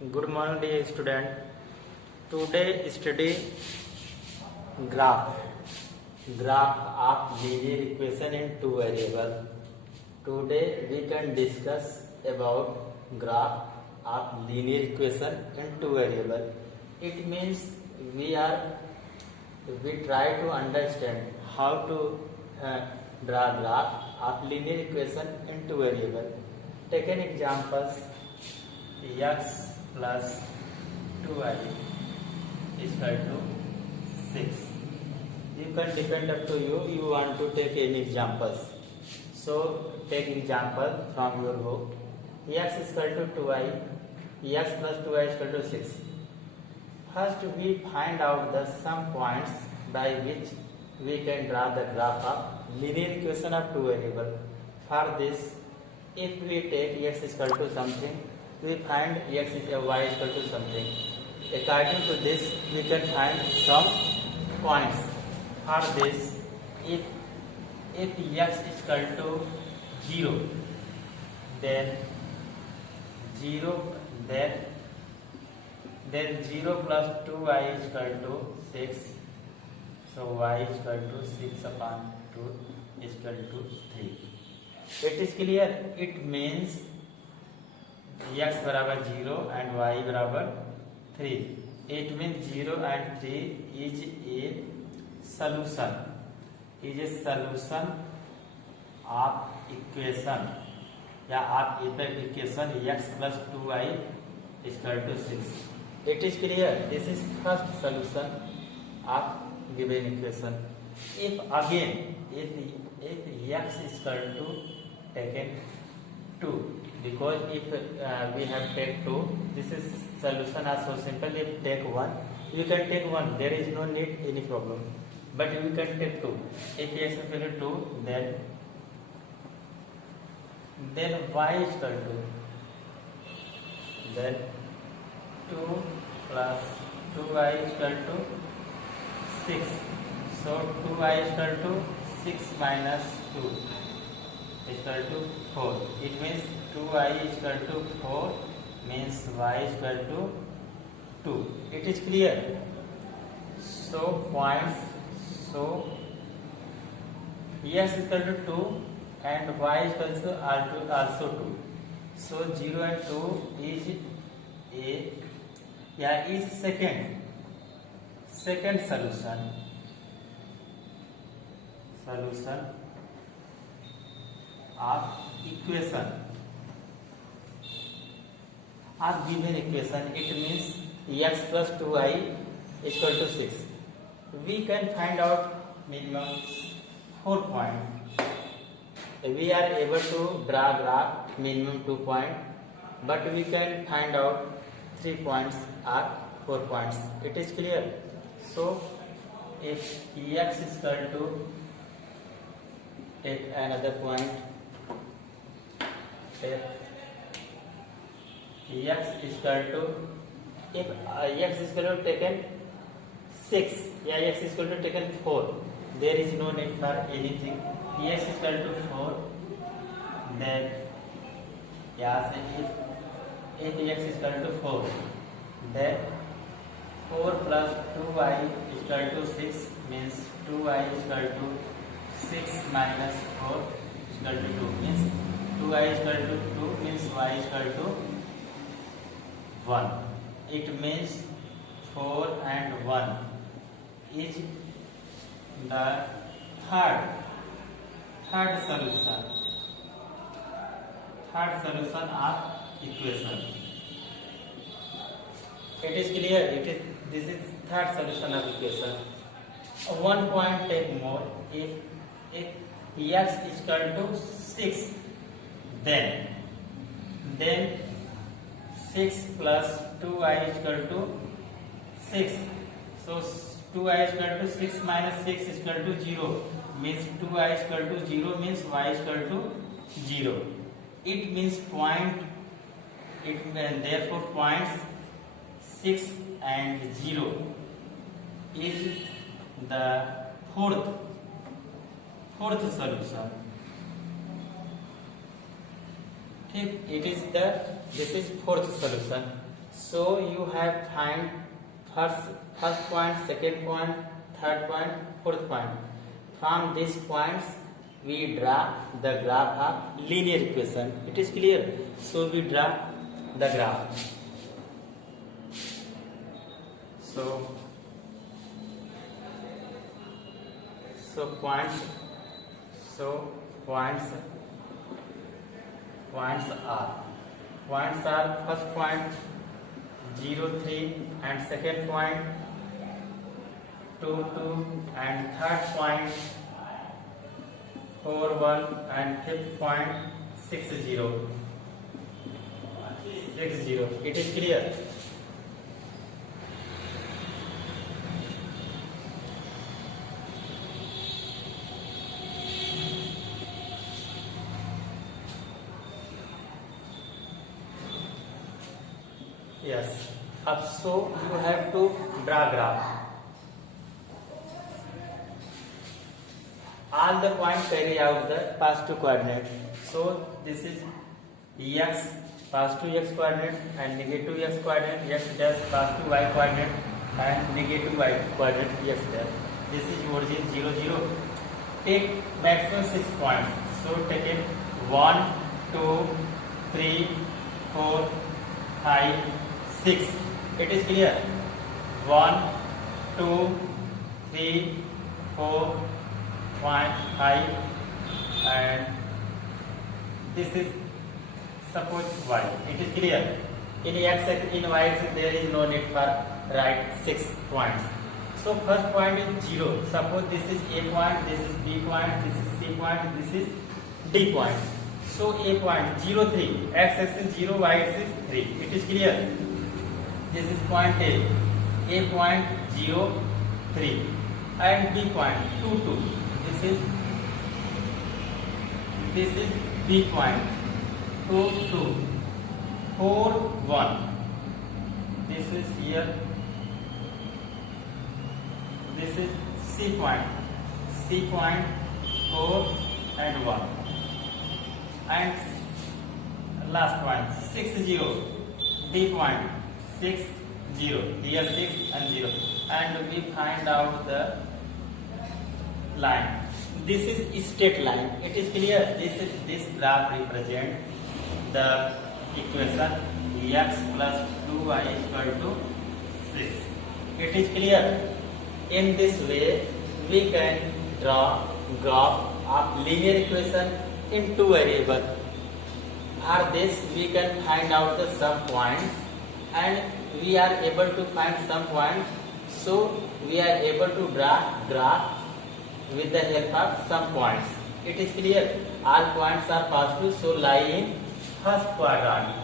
Good morning, dear student. Today study graph. Graph of linear equation in two variable. Today we can discuss about graph of linear equation in two variable. It means we try to understand how to draw graph of linear equation in two variable. Take an examples. X plus 2y is equal to 6. You can depend up to you. You want to take any examples. So take example from your book. X is equal to 2y. X plus 2y is equal to 6. First we find out the some points by which we can draw the graph of linear equation of two variable. For this, if we take x is equal to something, we find x is y is equal to something. According to this, we can find some points. For this, if x is equal to 0, then 0 plus 2y is equal to 6. So y is equal to 6 upon 2 is equal to 3. It is clear. It means x बराबर 0 and y बराबर 3. It means 0 and 3 is a solution. Is a solution of equation या आप equation x plus 2y is equal to 6. It is clear. This is first solution of given equation. If x is equal to taken 2, because if we have take 2, this is solution are so simple. If take 1, you can take 1, there is no need any problem, but you can take 2. If x is equal to 2, then y is equal to, then 2 plus 2y is equal to 6. So 2y is equal to 6 minus 2 is equal to 4. It means 2y is equal to 4 means y is equal to 2. It is clear. So points. So x is equal to 2 and y is equal to also 2. So 0 and 2 is second solution of equation of given equation. It means x plus 2y is equal to 6. We can find out minimum 4 points. We are able to draw graph minimum 2 points, but we can find out 3 points or 4 points. It is clear. So if x is equal to, take another point. If x is equal to, if x is equal to taken 6, x is equal to taken 4, there is no need for anything. X is equal to 4, then if x is equal to 4, then 4 plus 2y is equal to 6 means 2y is equal to 6 minus 4 is equal to 2 means 2y is equal to 2 means y is equal to 1. It means 4 and 1 is the third solution of equation. It is clear. This is third solution of equation. 1 point take more. If x is equal to 6, then 6 plus 2y is equal to 6. So 2y is equal to 6 minus 6 is equal to 0 means 2y is equal to 0 means y is equal to 0. It means therefore points 6 and 0 is the fourth solution. This is fourth solution. So you have find first point, second point, third point, fourth point. From these points we draw the graph of linear equation. It is clear. So we draw the graph. So points. So points are first point 0, 3 and second point 2, 2 and third point 4, 1 and fifth point 6, 0. It is clear. Yes. So you have to draw graph. All the points carry out the positive coordinate. So this is x, positive x coordinate and negative x coordinate, x dash positive y coordinate and negative y coordinate x dash. This is origin 0, 0. Take maximum 6 points. So take it 1, 2, 3, 4, 5, 6. It is clear. 1, 2, 3, 4, 5 and this is suppose y. It is clear. In x and in y axis there is no need for write 6 points. So first point is 0. Suppose this is A point, this is B point, this is C point, this is D point. So A point 0, 3. X axis 0, y axis 3. It is clear. This is point A point 0, 3 and B point 2, 2. This is B point 2, 2, 4, 1. This is here. This is C point 4 and 1. And last point 6, 0. D point 6, 0. Here 6 and 0. And we find out the line. This is straight line. It is clear. This graph represent the equation x plus 2y is equal to 6. It is clear. In this way, we can draw graph of linear equation in two variables. Or this we can find out the some points, and we are able to find some points. So we are able to draw graph with the help of some points. It is clear. All points are positive, so lie in first quadrant.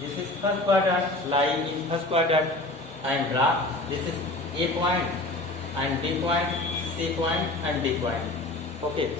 This is first quadrant, lie in first quadrant and draw. This is A point and B point, C point and D point. Okay.